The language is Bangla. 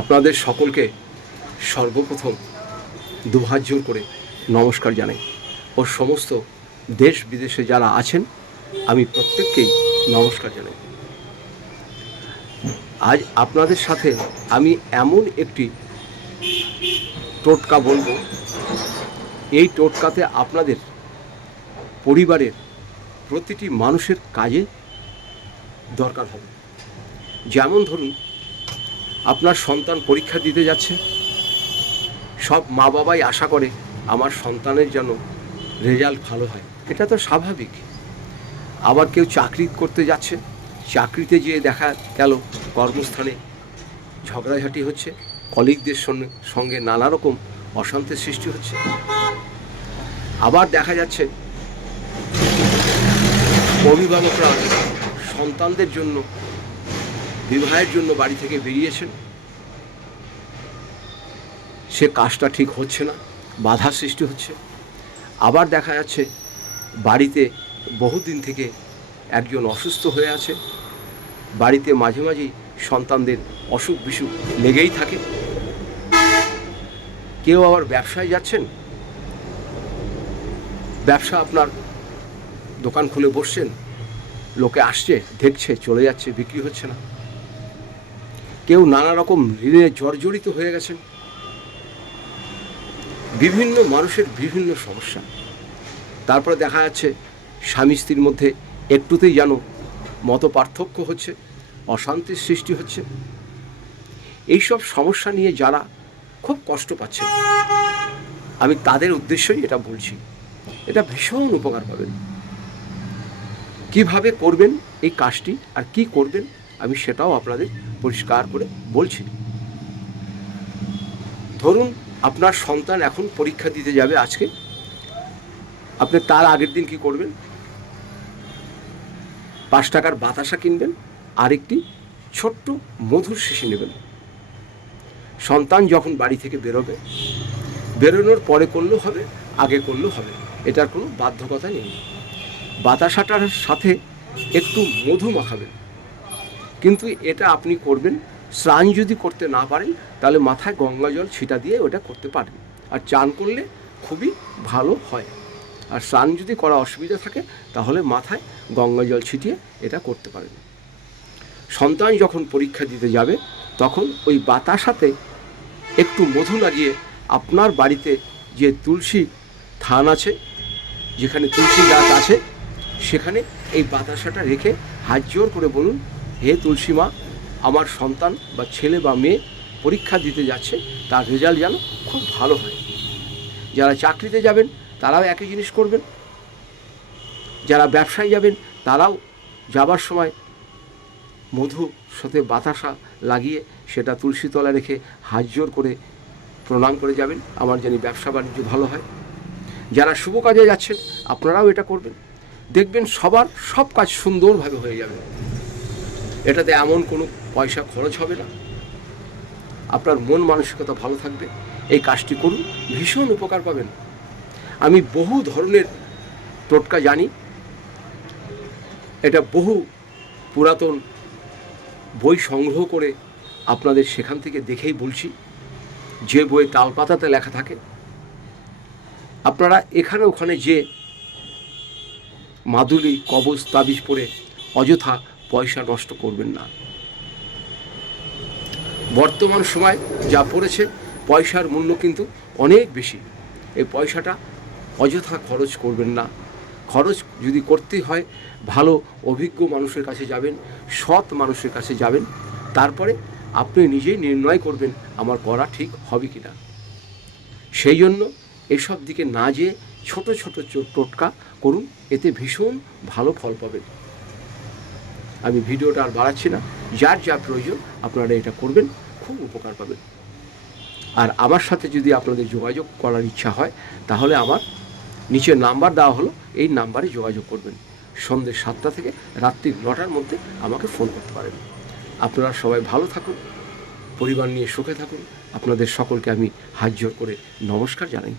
আপনাদের সকলকে সর্বপ্রথম দুহাত জোর করে নমস্কার জানাই। ও সমস্ত দেশ বিদেশে যারা আছেন, আমি প্রত্যেককেই নমস্কার জানাই। আজ আপনাদের সাথে আমি এমন একটি টোটকা বলব, এই টোটকাতে আপনাদের পরিবারের প্রতিটি মানুষের কাজে দরকার হবে। যেমন ধরুন আপনার সন্তান পরীক্ষা দিতে যাচ্ছে। সব মা বাবাই আশা করে আমার সন্তানের যেন রেজাল্ট ভালো হয়। এটা তো স্বাভাবিক। আবার কেউ চাকরি করতে যাচ্ছে। চাকরিতে যেয়ে দেখা গেল কর্মস্থানে ঝগড়াঝাটি হচ্ছে। কলিগদের সঙ্গে সঙ্গে নানা রকম অশান্তির সৃষ্টি হচ্ছে। আবার দেখা যাচ্ছে অভিভাবকরা সন্তানদের জন্য বিবাহের জন্য বাড়ি থেকে বেরিয়েছেন। সে কাজটা ঠিক হচ্ছে না, বাধা সৃষ্টি হচ্ছে। আবার দেখা যাচ্ছে বাড়িতে বহুদিন থেকে একজন অসুস্থ হয়ে আছে। বাড়িতে মাঝে মাঝেই সন্তানদের অসুখ বিসুখ লেগেই থাকে। কেউ আবার ব্যবসায় যাচ্ছেন? ব্যবসা আপনার দোকান খুলে বসছেন? লোকে আসছে, দেখছে, চলে যাচ্ছে, বিক্রি হচ্ছে না। কেউ নানা রকম ঋণে জর্জরিত হয়ে গেছেন। বিভিন্ন মানুষের বিভিন্ন সমস্যা। তারপরে দেখা যাচ্ছে, স্বামী স্ত্রীর মধ্যে একটুতেই যেন মত পার্থক্য হচ্ছে, অশান্তির সৃষ্টি হচ্ছে। এইসব সমস্যা নিয়ে যারা খুব কষ্ট পাচ্ছে, আমি তাদের উদ্দেশ্যই এটা বলছি। এটা ভীষণ উপকার পাবেন। কীভাবে করবেন এই কাজটি আর কি করবেন আমি সেটাও আপনাদের পরিষ্কার করে বলছি। ধরুন আপনার সন্তান এখন পরীক্ষা দিতে যাবে আজকে। আপনি তার আগের দিন কি করবেন? পাঁচ টাকার বাতাসা কিনবেন, আরেকটি ছোট্ট মধুর শিশি নেবেন। সন্তান যখন বাড়ি থেকে বেরোবে, বেরোনোর পরে করলেও হবে, আগে করলেও হবে, এটার কোনো বাধ্যকতা নেই। বাতাসাটার সাথে একটু মধু মাখাবেন। কিন্তু এটা আপনি করবেন, স্নান যদি করতে না পারেন, তাহলে মাথায় গঙ্গা জল ছিটা দিয়ে ওটা করতে পারেন আর চান করলে খুবই ভালো হয়। আর স্নান যদি করা অসুবিধা থাকে, তাহলে মাথায় গঙ্গা জল ছিটিয়ে এটা করতে পারেন সন্তান যখন পরীক্ষা দিতে যাবে, তখন ওই বাতাসাতে একটু মধু লাগিয়ে আপনার বাড়িতে যে তুলসী থান আছে, যেখানে তুলসী গাছ আছে, সেখানে এই বাতাসাটা রেখে হাত জোর করে বলুন হে তুলসী মা আমার সন্তান বা ছেলে বা মেয়ে পরীক্ষা দিতে যাচ্ছে, তার রেজাল্ট যেন খুব ভালো হয়। যারা চাকরিতে যাবেন, তারাও একই জিনিস করবেন। যারা ব্যবসায় যাবেন, তারাও যাবার সময় মধু সাথে বাতাসা লাগিয়ে সেটা তুলসী তলা রেখে হাত জোর করে প্রণাম করে যাবেন, আমার জানি ব্যবসা বাণিজ্য ভালো হয়। যারা শুভ কাজে যাচ্ছেন, আপনারাও এটা করবেন। দেখবেন সবার সব কাজ সুন্দরভাবে হয়ে যাবে। এটাতে এমন কোনো পয়সা খরচ হবে না। আপনার মন মানসিকতা ভালো থাকবে। এই কাজটি করুন, ভীষণ উপকার পাবেন। আমি বহু ধরনের টোটকা জানি। এটা বহু পুরাতন বই সংগ্রহ করে আপনাদের সেখান থেকে দেখেই বলছি। যে বই তালপাতাতে লেখা থাকে। আপনারা এখানে ওখানে যে মাদুলি, কবজ, তাবিজ পরে অযথা পয়সা নষ্ট করবেন না। বর্তমান সময় যা পড়েছে, পয়সার মূল্য কিন্তু অনেক বেশি। এই পয়সাটা অযথা খরচ করবেন না। খরচ যদি করতে হয়, ভালো, অভিজ্ঞ মানুষের কাছে যাবেন, সৎ মানুষের কাছে যাবেন, তারপরে আপনি নিজেই নির্ণয় করবেন, আমার করা ঠিক হবে কি না সেই জন্য এসব দিকে না যেয়ে ছোট ছোট টোটকা করুন, এতে ভীষণ ভালো ফল পাবেন। আমি ভিডিওটা আর বাড়াচ্ছি না। যার যা প্রয়োজন আপনারা এটা করবেন, খুব উপকার পাবেন। আর আমার সাথে যদি আপনাদের যোগাযোগ করার ইচ্ছা হয়, তাহলে আমার নিচে নাম্বার দেওয়া হলো, এই নাম্বারে যোগাযোগ করবেন। সন্ধ্যে সাতটা থেকে রাত্রি নটার মধ্যে আমাকে ফোন করতে পারেন। আপনারা সবাই ভালো থাকুন, পরিবার নিয়ে সুখে থাকুন। আপনাদের সকলকে আমি হাত করে নমস্কার জানাই।